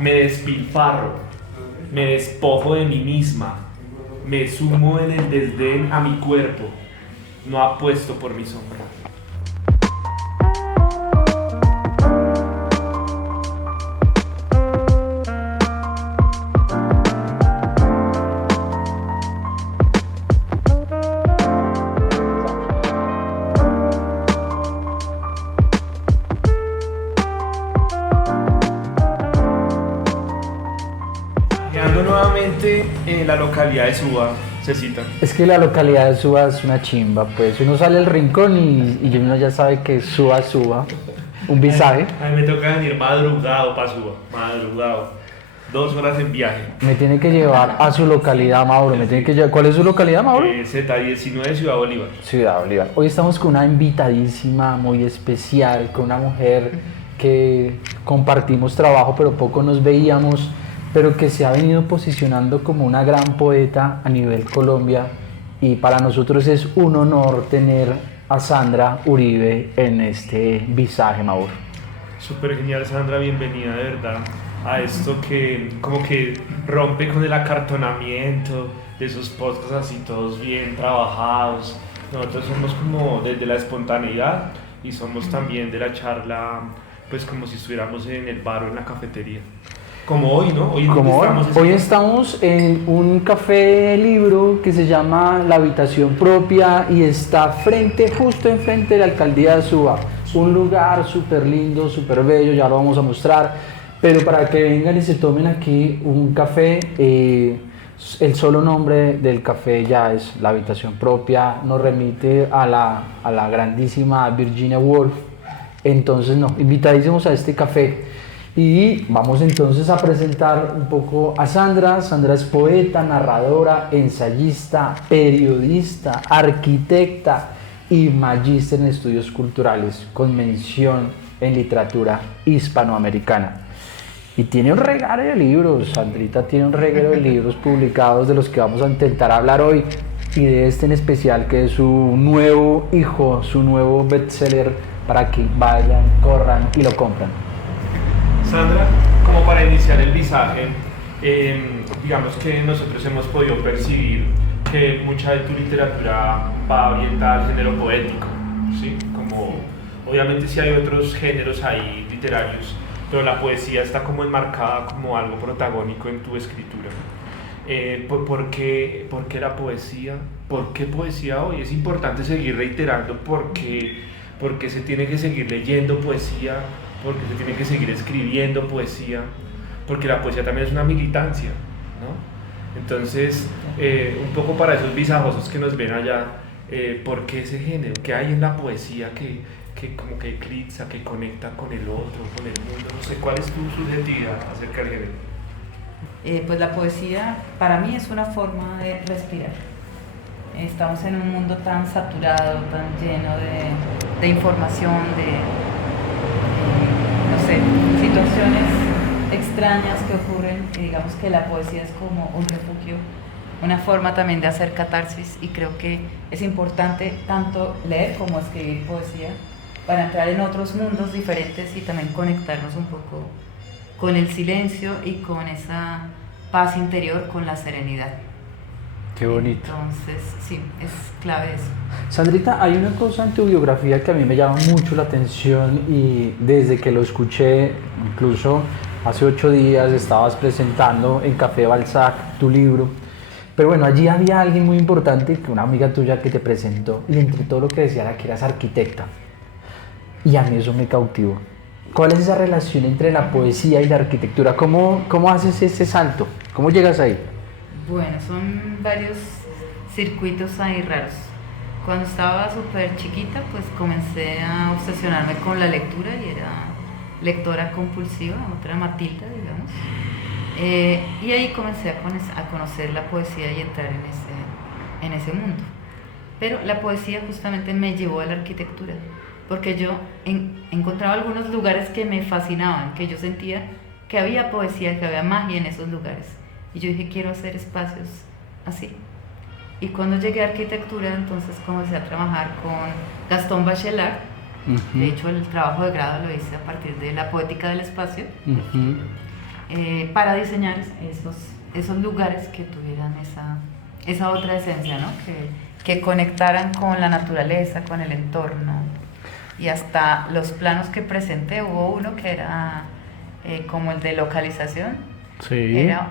Me despilfarro, me despojo de mí misma, me sumo en el desdén a mi cuerpo, no apuesto por mi sombra. Llegando nuevamente en la localidad de Suba, Cecita. Es que la localidad de Suba es una chimba, pues uno sale al rincón y uno ya sabe que Suba, un visaje. A mí me toca venir madrugado para Suba, madrugado. 2 horas en viaje. Me tiene que llevar a su localidad, Mauro. ¿Cuál es su localidad, Mauro? Z19, Ciudad Bolívar. Ciudad Bolívar. Hoy estamos con una invitadísima muy especial, con una mujer que compartimos trabajo, pero poco nos veíamos, pero que se ha venido posicionando como una gran poeta a nivel Colombia, y para nosotros es un honor tener a Sandra Uribe en este visaje, Mauro. Súper genial, Sandra, bienvenida de verdad a esto que como que rompe con el acartonamiento de esos podcasts así todos bien trabajados. Nosotros somos como desde la espontaneidad y somos también de la charla, pues como si estuviéramos en el bar o en la cafetería. Como hoy, ¿no? Hoy estamos en un café libro que se llama La Habitación Propia y está justo enfrente de la alcaldía de Suba. Un lugar súper lindo, súper bello, ya lo vamos a mostrar. Pero para que vengan y se tomen aquí un café, el solo nombre del café ya es La Habitación Propia, nos remite a la grandísima Virginia Woolf. Entonces, invitadísimos a este café. Y vamos entonces a presentar un poco a Sandra. Sandra es poeta, narradora, ensayista, periodista, arquitecta y magíster en estudios culturales con mención en literatura hispanoamericana. Y tiene un regalo de libros, Sandrita tiene un regalo de libros publicados de los que vamos a intentar hablar hoy, y de este en especial que es su nuevo hijo, su nuevo bestseller, para que vayan, corran y lo compran. Sandra, como para iniciar el visaje, digamos que nosotros hemos podido percibir que mucha de tu literatura va orientada al género poético, ¿sí? Como, obviamente sí hay otros géneros ahí literarios, pero la poesía está como enmarcada como algo protagónico en tu escritura. ¿Por qué la poesía? ¿Por qué poesía hoy? Es importante seguir reiterando porque se tiene que seguir leyendo poesía, porque se tiene que seguir escribiendo poesía, porque la poesía también es una militancia, ¿no? Entonces, un poco para esos visajosos que nos ven allá, ¿por qué ese género? ¿Qué hay en la poesía que como que eclipsa, que conecta con el otro, con el mundo? No sé, ¿cuál es tu subjetividad acerca del género? Pues la poesía para mí es una forma de respirar. Estamos en un mundo tan saturado, tan lleno de información, no sé, situaciones extrañas que ocurren, y digamos que la poesía es como un refugio, una forma también de hacer catarsis, y creo que es importante tanto leer como escribir poesía para entrar en otros mundos diferentes y también conectarnos un poco con el silencio y con esa paz interior, con la serenidad. Qué bonito. Entonces, sí, es clave eso. Sandrita, hay una cosa en tu biografía que a mí me llama mucho la atención, y desde que lo escuché, incluso hace 8 días estabas presentando en Café Balzac tu libro, pero bueno, allí había alguien muy importante, una amiga tuya que te presentó, y entre todo lo que decía era que eras arquitecta, y a mí eso me cautivó. ¿Cuál es esa relación entre la poesía y la arquitectura? ¿Cómo haces ese salto? ¿Cómo llegas ahí? Bueno, son varios circuitos ahí raros. Cuando estaba súper chiquita, pues comencé a obsesionarme con la lectura y era lectora compulsiva, otra Matilda, digamos. Y ahí comencé a conocer la poesía y entrar en ese mundo. Pero la poesía justamente me llevó a la arquitectura, porque yo encontraba algunos lugares que me fascinaban, que yo sentía que había poesía, que había magia en esos lugares. Y yo dije, quiero hacer espacios así. Y cuando llegué a arquitectura, entonces comencé a trabajar con Gastón Bachelard. De hecho, el trabajo de grado lo hice a partir de la poética del espacio. para diseñar esos lugares que tuvieran esa otra esencia, ¿no? Que conectaran con la naturaleza, con el entorno. Y hasta los planos que presenté, hubo uno que era como el de localización, Sí. era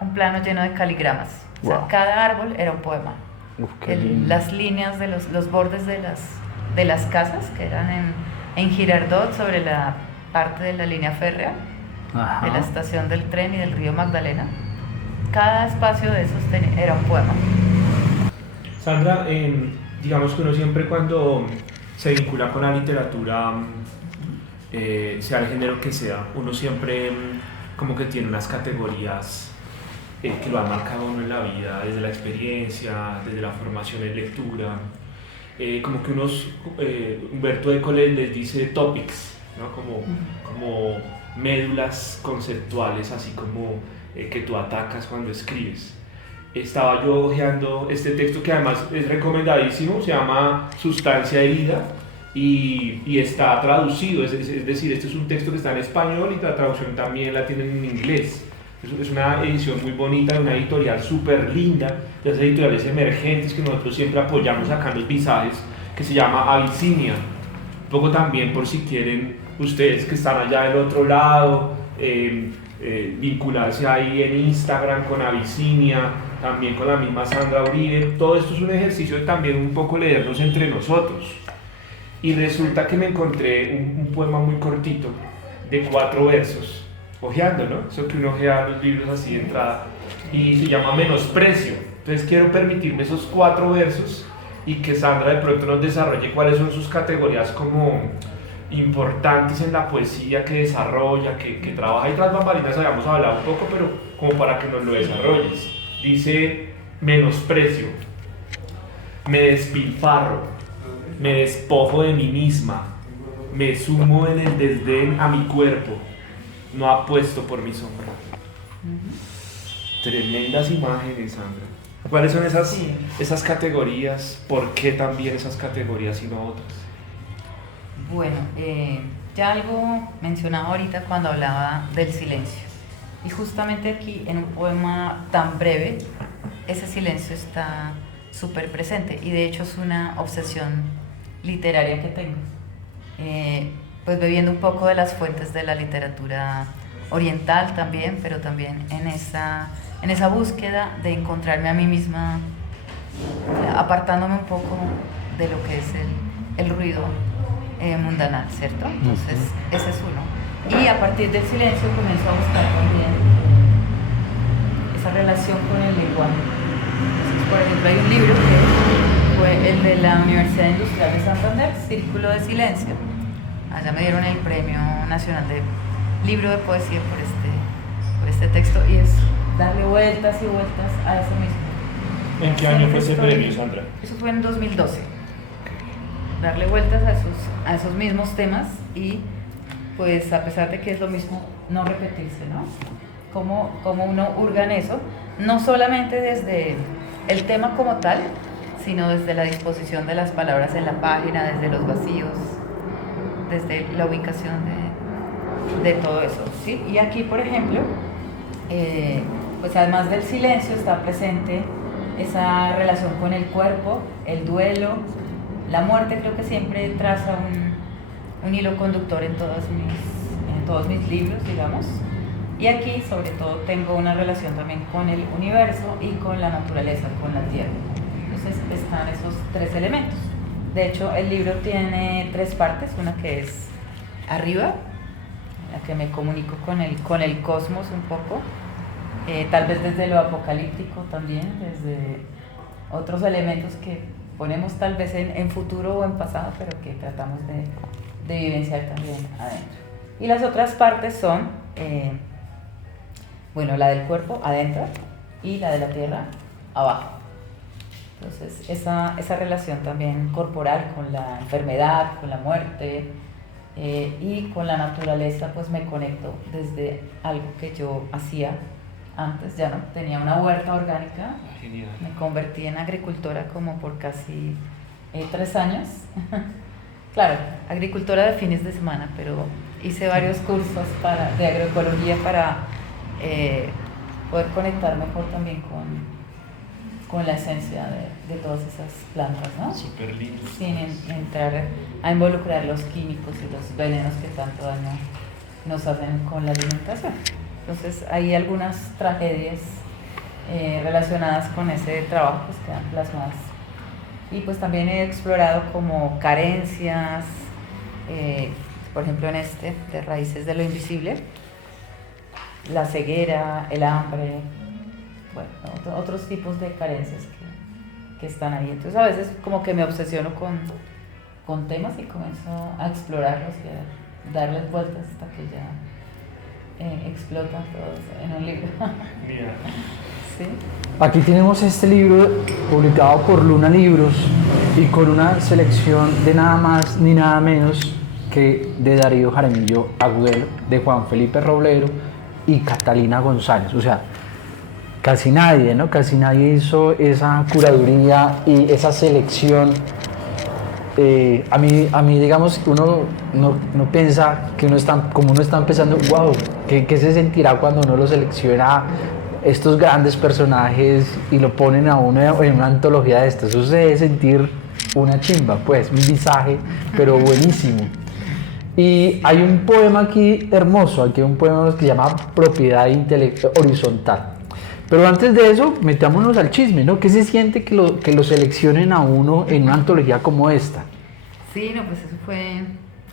un plano lleno de caligramas. O sea, Wow. cada árbol era un poema. Uf, qué lindo. Las líneas de los bordes de las casas, que eran en Girardot, sobre la parte de la línea férrea, Ajá. de la estación del tren y del río Magdalena. Cada espacio de esos era un poema. Sandra, digamos que uno siempre cuando se vincula con la literatura, sea el género que sea, uno siempre como que tiene unas categorías que lo han marcado a uno en la vida, desde la experiencia, desde la formación en lectura. Como que Humberto Eco les dice topics, ¿no? Como médulas conceptuales, así como que tú atacas cuando escribes. Estaba yo hojeando este texto que además es recomendadísimo, se llama Sustancia herida y está traducido, es decir, este es un texto que está en español y la traducción también la tienen en inglés. Es una edición muy bonita de una editorial súper linda, de esas editoriales emergentes que nosotros siempre apoyamos acá en los visajes, que se llama Abisinia. Un poco también por si quieren ustedes que están allá del otro lado, vincularse ahí en Instagram con Abisinia, también con la misma Sandra Uribe. Todo esto es un ejercicio de también un poco leernos entre nosotros. Y resulta que me encontré un poema muy cortito, de 4 versos, ojeando, ¿no? Eso que uno ojea los libros así de entrada, y se llama Menosprecio. Entonces quiero permitirme esos 4 versos y que Sandra de pronto nos desarrolle cuáles son sus categorías como importantes en la poesía que desarrolla, que trabaja. Y tras bambalinas habíamos hablado un poco, pero como para que nos lo desarrolles. Dice: menosprecio, me despilfarro, me despojo de mí misma, me sumo en el desdén a mi cuerpo, no apuesto por mi sombra. Tremendas imágenes, Sandra. ¿Cuáles son esas categorías? ¿Por qué también esas categorías y no otras? Bueno, ya algo mencionaba ahorita cuando hablaba del silencio. Y justamente aquí, en un poema tan breve, ese silencio está súper presente. Y de hecho es una obsesión literaria que tengo. Pues bebiendo un poco de las fuentes de la literatura oriental también, pero también en esa búsqueda de encontrarme a mí misma, apartándome un poco de lo que es el ruido mundanal, ¿cierto? Entonces, ese es uno. Y a partir del silencio comienzo a buscar también esa relación con el lenguaje. Entonces, por ejemplo, hay un libro que fue el de la Universidad Industrial de Santander, Círculo de Silencio. Allá me dieron el Premio Nacional de Libro de Poesía por este texto, y es darle vueltas y vueltas a eso mismo. ¿En qué año fue ese premio, Sandra? Eso fue en 2012. Darle vueltas a esos mismos temas y, pues, a pesar de que es lo mismo, no repetirse, ¿no? Cómo uno hurga en eso, no solamente desde el tema como tal, sino desde la disposición de las palabras en la página, desde los vacíos, desde la ubicación de todo eso, ¿sí? Y aquí, por ejemplo, pues además del silencio está presente esa relación con el cuerpo, el duelo, la muerte. Creo que siempre traza un hilo conductor en todos mis libros, digamos. Y aquí, sobre todo, tengo una relación también con el universo y con la naturaleza, con la tierra. Entonces están esos 3 elementos. De hecho, el libro tiene 3 partes, una que es arriba, en la que me comunico con el cosmos un poco, tal vez desde lo apocalíptico también, desde otros elementos que ponemos tal vez en futuro o en pasado, pero que tratamos de vivenciar también adentro. Y las otras partes son, bueno, la del cuerpo adentro y la de la tierra abajo. Entonces, esa relación también corporal con la enfermedad, con la muerte y con la naturaleza, pues me conecto desde algo que yo hacía antes, ya no tenía una huerta orgánica. Genial. Me convertí en agricultora como por casi 3 años. Claro, agricultora de fines de semana, pero hice varios cursos de agroecología para poder conectar mejor también con la esencia de todas esas plantas, ¿no? Súper lindo. Sin entrar a involucrar los químicos y los venenos que tanto daño nos hacen con la alimentación. Entonces hay algunas tragedias relacionadas con ese trabajo pues quedan plasmadas. Y pues también he explorado como carencias, por ejemplo en de Raíces de lo Invisible, la ceguera, el hambre, bueno, otros tipos de carencias que están ahí. Entonces a veces como que me obsesiono con temas y comienzo a explorarlos y a darles vueltas hasta que ya explotan todos en un libro. Mira. ¿Sí? Aquí tenemos este libro publicado por Luna Libros y con una selección de nada más ni nada menos que de Darío Jaramillo Agudelo, de Juan Felipe Robledo y Catalina González. O sea, casi nadie, ¿no? Casi nadie hizo esa curaduría y esa selección. A mí, digamos, uno no piensa que como uno está empezando, wow, ¿qué se sentirá cuando uno lo selecciona estos grandes personajes y lo ponen a uno en una antología de estas? Eso se debe sentir una chimba, pues, un visaje, pero buenísimo. Y hay un poema aquí hermoso, aquí hay un poema que se llama Propiedad Horizontal. Pero antes de eso, metámonos al chisme, ¿no? ¿Qué se siente que lo seleccionen a uno en una antología como esta? Sí, no, pues eso fue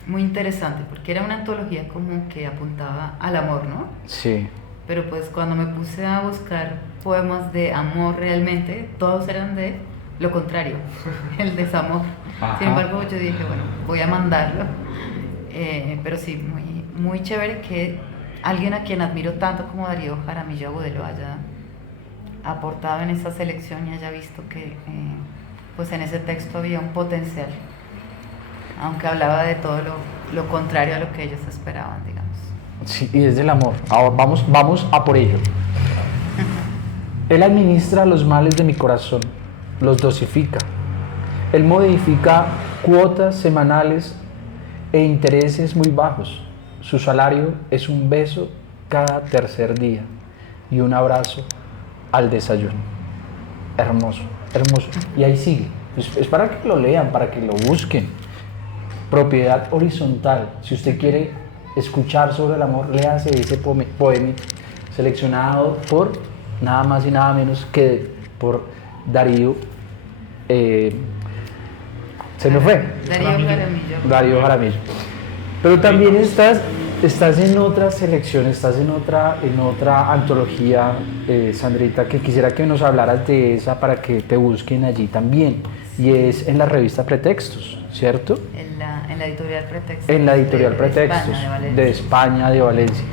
muy interesante, porque era una antología como que apuntaba al amor, ¿no? Sí. Pero pues cuando me puse a buscar poemas de amor realmente, todos eran de lo contrario, el desamor. Ajá. Sin embargo, yo dije, bueno, voy a mandarlo. Pero sí, muy, muy chévere que alguien a quien admiro tanto como Darío Jaramillo Agudelo haya aportado en esta selección y haya visto que pues en ese texto había un potencial, aunque hablaba de todo lo contrario a lo que ellos esperaban, digamos. Sí, y es del amor. Ahora vamos a por ello. Él administra los males de mi corazón, los dosifica. Él modifica cuotas semanales e intereses muy bajos. Su salario es un beso cada tercer día y un abrazo al desayuno. Hermoso, hermoso. Y ahí sigue. Es para que lo lean, para que lo busquen. Propiedad horizontal. Si usted quiere escuchar sobre el amor, léase ese poema seleccionado por nada más y nada menos que por Darío. Se me fue. Darío Jaramillo. Pero también estás en otra selección, estás en otra antología, Sandrita, que quisiera que nos hablaras de esa para que te busquen allí también. Y es en la revista Pretextos, ¿cierto? En la editorial Pretextos. En la editorial Pretextos, de España, de Valencia.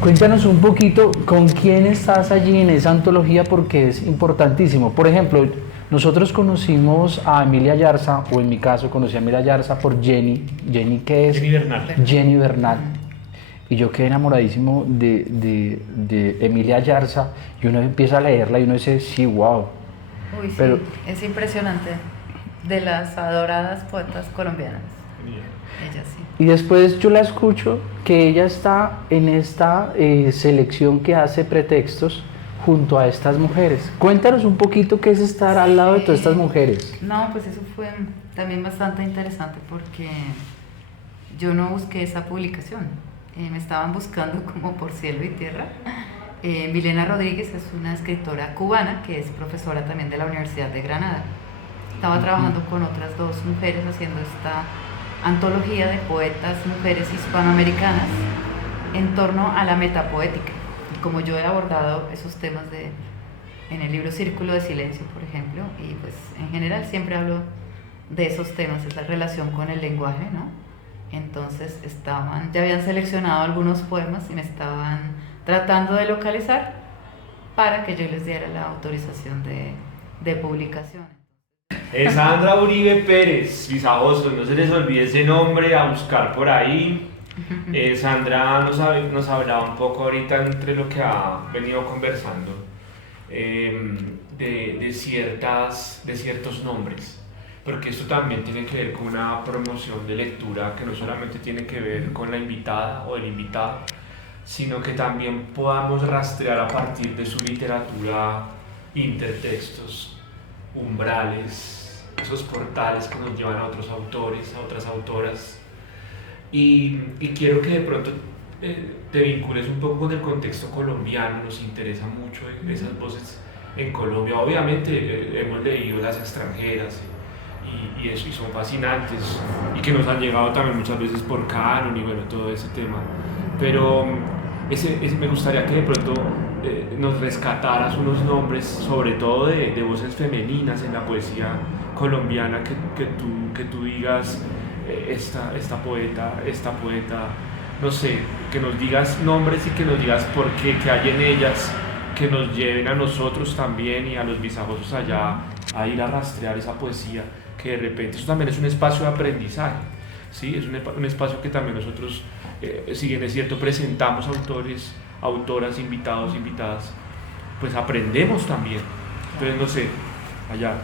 Cuéntanos un poquito con quién estás allí en esa antología, porque es importantísimo. Por ejemplo, nosotros conocimos a Emilia Yarza, o en mi caso conocí a Emilia Yarza por Jenny. ¿Jenny qué es? Jenny Bernal. Jenny Bernal. Y yo quedé enamoradísimo de Emilia Yarza, y uno empieza a leerla y uno dice, sí, wow. Uy, sí, Pero, es impresionante. De las adoradas poetas colombianas. Ella sí. y después yo la escucho que ella está en esta selección que hace Pretextos junto a estas mujeres. Cuéntanos un poquito qué es estar al lado de todas estas mujeres. No, pues eso fue también bastante interesante porque yo no busqué esa publicación. Me estaban buscando como por cielo y tierra. Milena Rodríguez es una escritora cubana que es profesora también de la Universidad de Granada. Estaba trabajando con otras dos mujeres haciendo esta antología de poetas, mujeres hispanoamericanas en torno a la metapoética. Y como yo he abordado esos temas en el libro Círculo de Silencio, por ejemplo, y pues en general siempre hablo de esos temas, esa relación con el lenguaje, ¿no? Entonces ya habían seleccionado algunos poemas y me estaban tratando de localizar para que yo les diera la autorización de publicación. Sandra Uribe Pérez, Visajoso, no se les olvide ese nombre, a buscar por ahí. Sandra nos hablaba un poco ahorita entre lo que ha venido conversando de ciertos nombres, porque esto también tiene que ver con una promoción de lectura que no solamente tiene que ver con la invitada o el invitado, sino que también podamos rastrear a partir de su literatura intertextos, umbrales, esos portales que nos llevan a otros autores, a otras autoras. Y quiero que de pronto te vincules un poco con el contexto colombiano. Nos interesa mucho esas voces en Colombia. Obviamente hemos leído las extranjeras y eso, y son fascinantes, y que nos han llegado también muchas veces por canon y bueno, todo ese tema. Pero me gustaría que de pronto nos rescataras unos nombres, sobre todo de voces femeninas en la poesía colombiana, que tú digas, esta poeta, no sé, que nos digas nombres y que nos digas por qué, que hay en ellas, que nos lleven a nosotros también y a los visajosos allá a ir a rastrear esa poesía, que de repente eso también es un espacio de aprendizaje, ¿sí? Es un espacio que también nosotros, si bien es cierto, presentamos autores, autoras, invitados, invitadas, pues aprendemos también. Entonces, no sé, allá.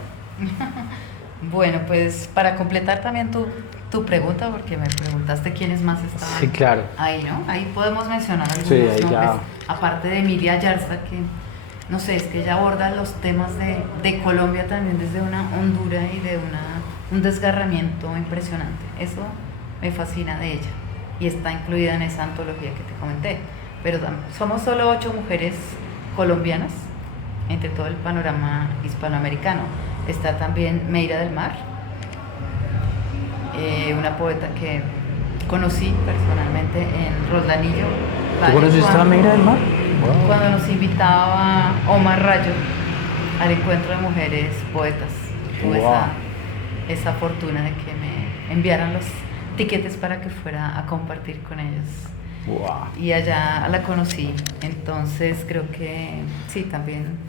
Bueno, pues para completar también tu pregunta, porque me preguntaste quiénes más estaban Sí, claro. ahí, ¿no? Ahí podemos mencionar algunos Sí, ahí nombres, ya. aparte de Emilia Ayarza, que no sé, es que ella aborda los temas de Colombia también desde una hondura y de un desgarramiento impresionante. Eso me fascina de ella y está incluida en esa antología que te comenté. Pero somos solo 8 mujeres colombianas entre todo el panorama hispanoamericano. Está también Meira del Mar, una poeta que conocí personalmente en Roldanillo. ¿Tú conociste a Meira del Mar? Wow. Cuando nos invitaba Omar Rayo al encuentro de mujeres poetas. Tuve Wow. esa fortuna de que me enviaran los tiquetes para que fuera a compartir con ellos. Wow. Y allá la conocí. Entonces creo que sí, también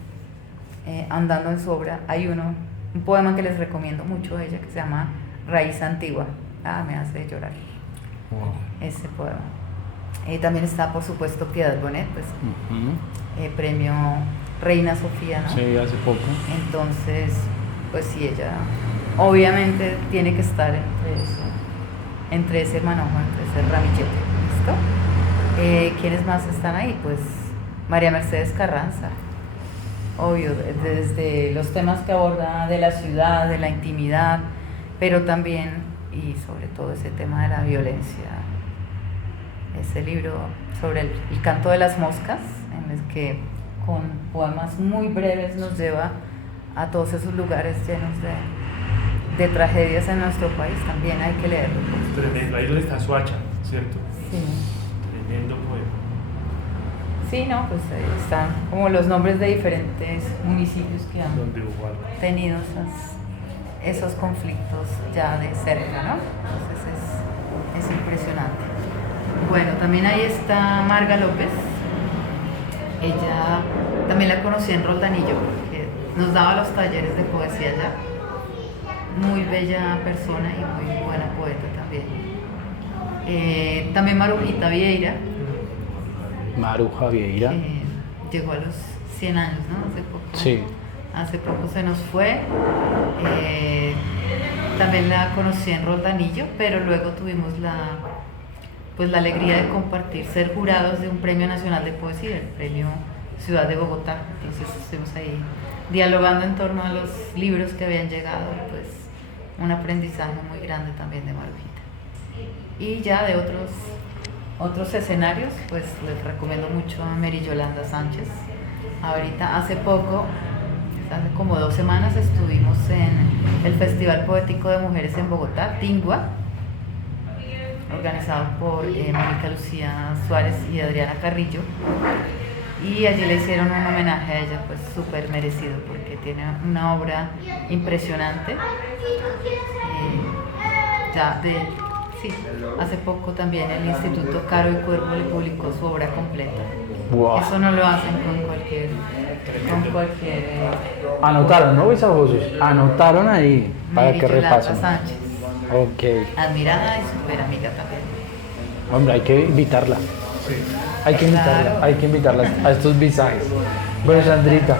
andando en su obra hay un poema que les recomiendo mucho a ella que se llama Raíz Antigua. Me hace llorar Wow. ese poema. También está, por supuesto, Piedad Bonet, pues, premio Reina Sofía, ¿no? Sí, hace poco. Entonces, pues sí, ella obviamente tiene que estar entre ese manojo, entre ese ramillete. ¿Listo? ¿Quiénes más están ahí? Pues María Mercedes Carranza, obvio, desde los temas que aborda de la ciudad, de la intimidad, pero también y sobre todo ese tema de la violencia. Ese libro sobre el canto de las moscas, en el que con poemas muy breves nos lleva a todos esos lugares llenos de tragedias en nuestro país. También hay que leerlo. Tremendo, ahí donde está Soacha, ¿cierto? Sí. Tremendo poema. Sí, no, pues están como los nombres de diferentes municipios que han Donde hubo algo. tenido esos conflictos ya de cerca, ¿no? Entonces es impresionante. Bueno, también ahí está Marga López. Ella también la conocí en Roldanillo, porque nos daba los talleres de poesía allá. Muy bella persona y muy buena poeta también. También Marujita Vieira. Maruja Vieira. Llegó a los 100 años, ¿no? Hace poco. Sí. Hace poco se nos fue. También la conocí en Roldanillo, pero luego tuvimos la alegría de compartir, ser jurados de un premio nacional de poesía, el premio Ciudad de Bogotá. Entonces estuvimos ahí dialogando en torno a los libros que habían llegado, pues un aprendizaje muy grande también de Marujita. Y ya de otros escenarios, pues les recomiendo mucho a Mary Yolanda Sánchez. Ahorita, hace como 2 semanas, estuvimos en el Festival Poético de Mujeres en Bogotá, Tingua, organizado por Mónica Lucía Suárez y Adriana Carrillo, y allí le hicieron un homenaje a ella, pues súper merecido, porque tiene una obra impresionante. Sí, hace poco también el Instituto Caro y Cuervo le publicó su obra completa. Wow. Eso no lo hacen con cualquier Anotaron, ¿no, visajosos? Anotaron ahí para Mary que Yolanda repasen. Sánchez, Ok. admirada y súper amiga también. Hombre, hay que invitarla. Sí. Hay que invitarla a estos visajes. Bueno, Sandrita,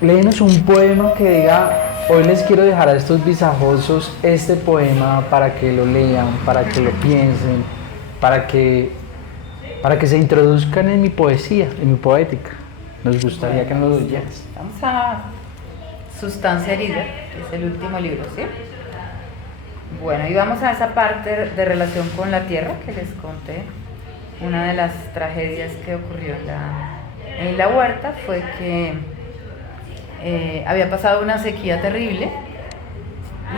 léenos un poema que diga, hoy les quiero dejar a estos visajosos este poema para que lo lean, para que lo piensen, para que para que se introduzcan en mi poesía, en mi poética. Nos gustaría que nos lo leyeras. Vamos a Sustancia herida, que es el último libro, ¿sí? Bueno, y vamos a esa parte de relación con la tierra que les conté. Una de las tragedias que ocurrió en la huerta fue que había pasado una sequía terrible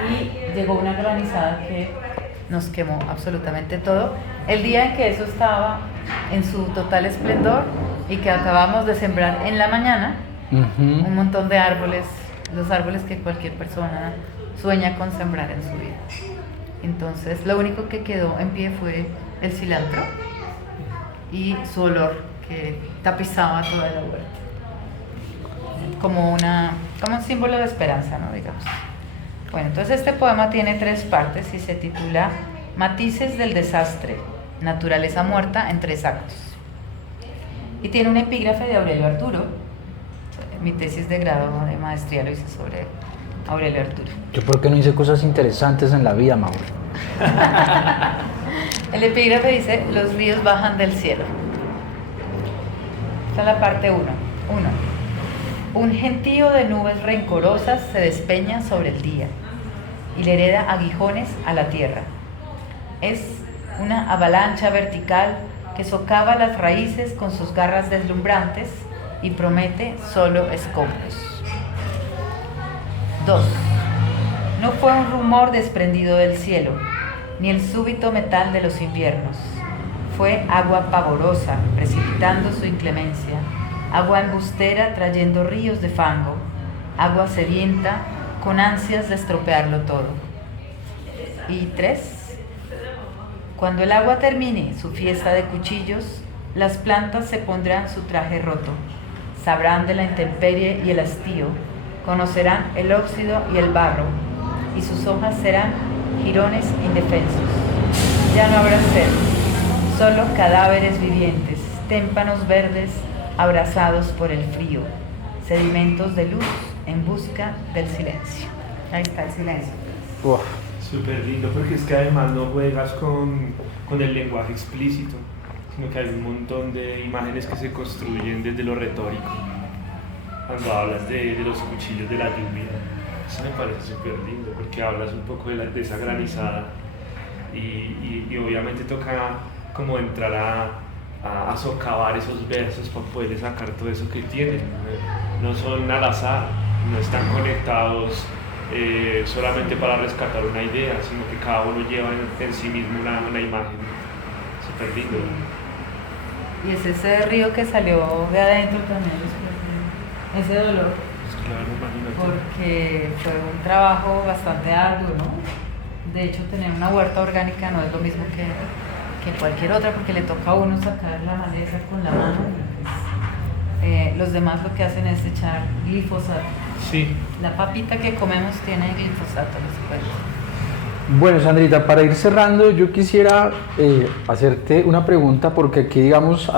y llegó una granizada que nos quemó absolutamente todo. El día en que eso estaba en su total esplendor y que acabamos de sembrar en la mañana un montón de árboles, los árboles que cualquier persona sueña con sembrar en su vida. Entonces, lo único que quedó en pie fue el cilantro y su olor que tapizaba toda la huerta. Como un símbolo de esperanza, ¿no? Digamos. Bueno, entonces este poema tiene 3 partes y se titula Matices del desastre, naturaleza muerta en 3 actos. Y tiene un epígrafe de Aurelio Arturo. Mi tesis de grado de maestría lo hice sobre Aurelio Arturo. Yo por qué no hice cosas interesantes en la vida, Mauro. El epígrafe dice, los ríos bajan del cielo. Esta es la parte 1. Un gentío de nubes rencorosas se despeña sobre el día y le hereda aguijones a la tierra. Es una avalancha vertical que socava las raíces con sus garras deslumbrantes y promete solo escombros. 2. No fue un rumor desprendido del cielo, ni el súbito metal de los infiernos. Fue agua pavorosa, precipitando su inclemencia, agua embustera trayendo ríos de fango, agua sedienta con ansias de estropearlo todo. Y 3. Cuando el agua termine su fiesta de cuchillos, las plantas se pondrán su traje roto, sabrán de la intemperie y el hastío, conocerán el óxido y el barro, y sus hojas serán jirones indefensos. Ya no habrá sed, solo cadáveres vivientes, témpanos verdes abrazados por el frío, sedimentos de luz en busca del silencio. Ahí está el silencio. Uf. Súper lindo, porque es que además no juegas con el lenguaje explícito, sino que hay un montón de imágenes que se construyen desde lo retórico. Cuando hablas de los cuchillos de la lluvia, eso me parece súper lindo, porque hablas un poco de esa granizada y obviamente toca como entrar a socavar esos versos para poder sacar todo eso que tienen. No son al azar, no están conectados solamente para rescatar una idea, sino que cada uno lleva en sí mismo una imagen. Súper lindo. Y es ese río que salió de adentro también, ese dolor. Claro, imagínate. Porque fue un trabajo bastante arduo, ¿no? De hecho, tener una huerta orgánica no es lo mismo que cualquier otra, porque le toca a uno sacar la maleza con la mano. Los demás lo que hacen es echar glifosato. Sí. La papita que comemos tiene glifosato, les cuento. Bueno, Sandrita, para ir cerrando, yo quisiera hacerte una pregunta, porque aquí, digamos,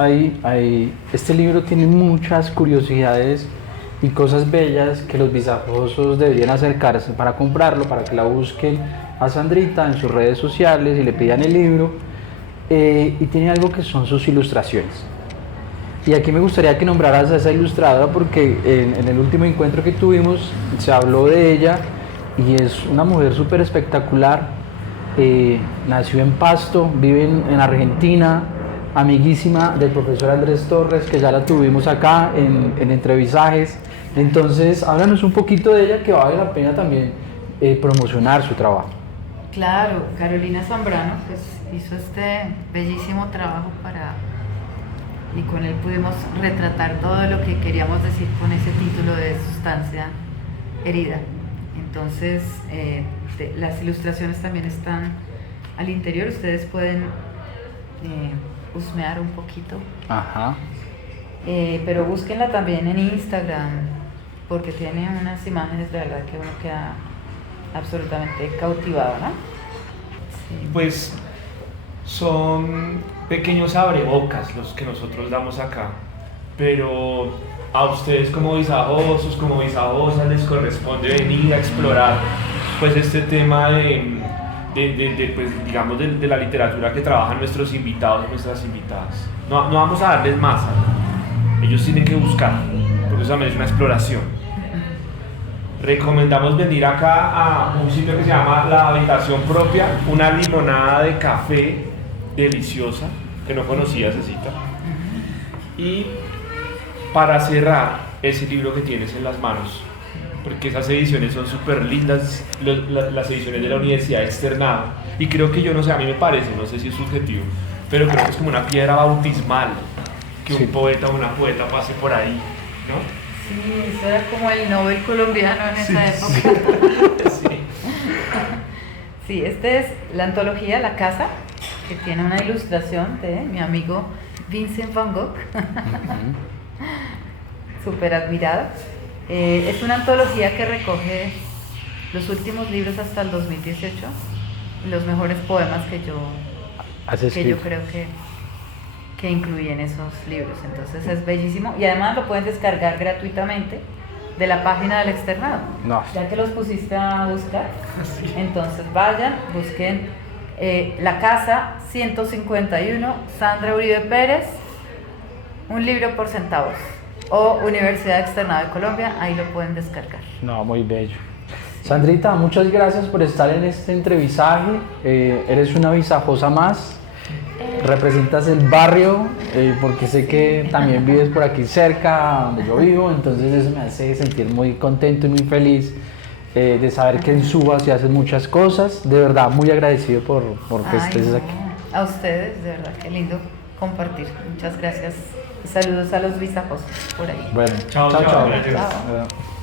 este libro tiene muchas curiosidades y cosas bellas que los visajosos deberían acercarse para comprarlo, para que la busquen a Sandrita en sus redes sociales y le pidan el libro. Y tiene algo que son sus ilustraciones. Y aquí me gustaría que nombraras a esa ilustradora, porque en el último encuentro que tuvimos se habló de ella y es una mujer súper espectacular. Nació en Pasto, vive en Argentina, amiguísima del profesor Andrés Torres, que ya la tuvimos acá en entrevistajes. Entonces, háblanos un poquito de ella, que vale la pena también promocionar su trabajo. Claro, Carolina Zambrano pues, hizo este bellísimo trabajo y con él pudimos retratar todo lo que queríamos decir con ese título de Sustancia herida. Entonces, las ilustraciones también están al interior, ustedes pueden husmear un poquito. Ajá. Pero búsquenla también en Instagram, porque tiene unas imágenes de verdad que uno queda absolutamente cautivado, ¿no? Sí. Pues son pequeños abrebocas los que nosotros damos acá, pero a ustedes como visajosos, como visajosas les corresponde venir a explorar pues este tema pues, digamos, de la literatura que trabajan nuestros invitados y nuestras invitadas. No, no vamos a darles más, ellos tienen que buscar, porque eso también es una exploración. Recomendamos venir acá a un sitio que se llama La Habitación Propia, una limonada de café deliciosa, que no conocía esa cita. Y para cerrar, ese libro que tienes en las manos, porque esas ediciones son súper lindas, las ediciones de la Universidad Externado, y creo que, yo no sé, a mí me parece, no sé si es subjetivo, pero creo que es como una piedra bautismal, que un poeta o una poeta pase por ahí, ¿no? Sí, eso era como el Nobel colombiano en esa época. Sí. Sí, esta es la antología La Casa, que tiene una ilustración de mi amigo Vincent Van Gogh, súper admirada. Es una antología que recoge los últimos libros hasta el 2018, los mejores poemas que yo creo que incluyen esos libros. Entonces es bellísimo y además lo pueden descargar gratuitamente de la página del externado. No. Ya que los pusiste a buscar, entonces vayan, busquen La Casa 151, Sandra Uribe Pérez, un libro por centavos, o Universidad Externado de Colombia, ahí lo pueden descargar. No, muy bello. Sandrita, muchas gracias por estar en este entrevistaje. Eres una visajosa más. Representas el barrio, porque sé que también vives por aquí cerca donde yo vivo, entonces eso me hace sentir muy contento y muy feliz de saber que en Suba se hacen muchas cosas. De verdad, muy agradecido por que estés aquí. A ustedes, de verdad, qué lindo compartir. Muchas gracias y saludos a los visajosos por ahí. Bueno, Chao, chao. gracias. Chao. Chao.